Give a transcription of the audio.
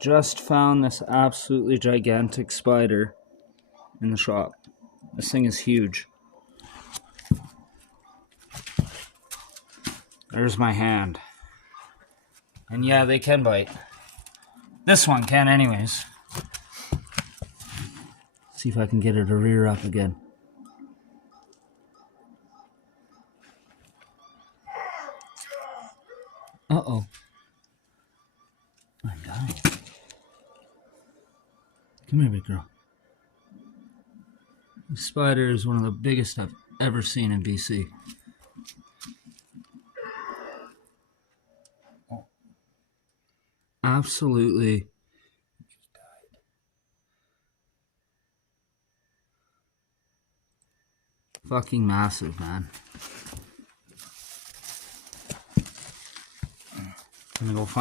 Just found this absolutely gigantic spider in the shop. This thing is huge. There's my hand. And yeah, they can bite. This one can anyways. See if I can get it to rear up again. Uh-oh. I'm dying. Come here, big girl. This spider is one of the biggest I've ever seen in BC. Absolutely. Fucking massive, man. I'm gonna go find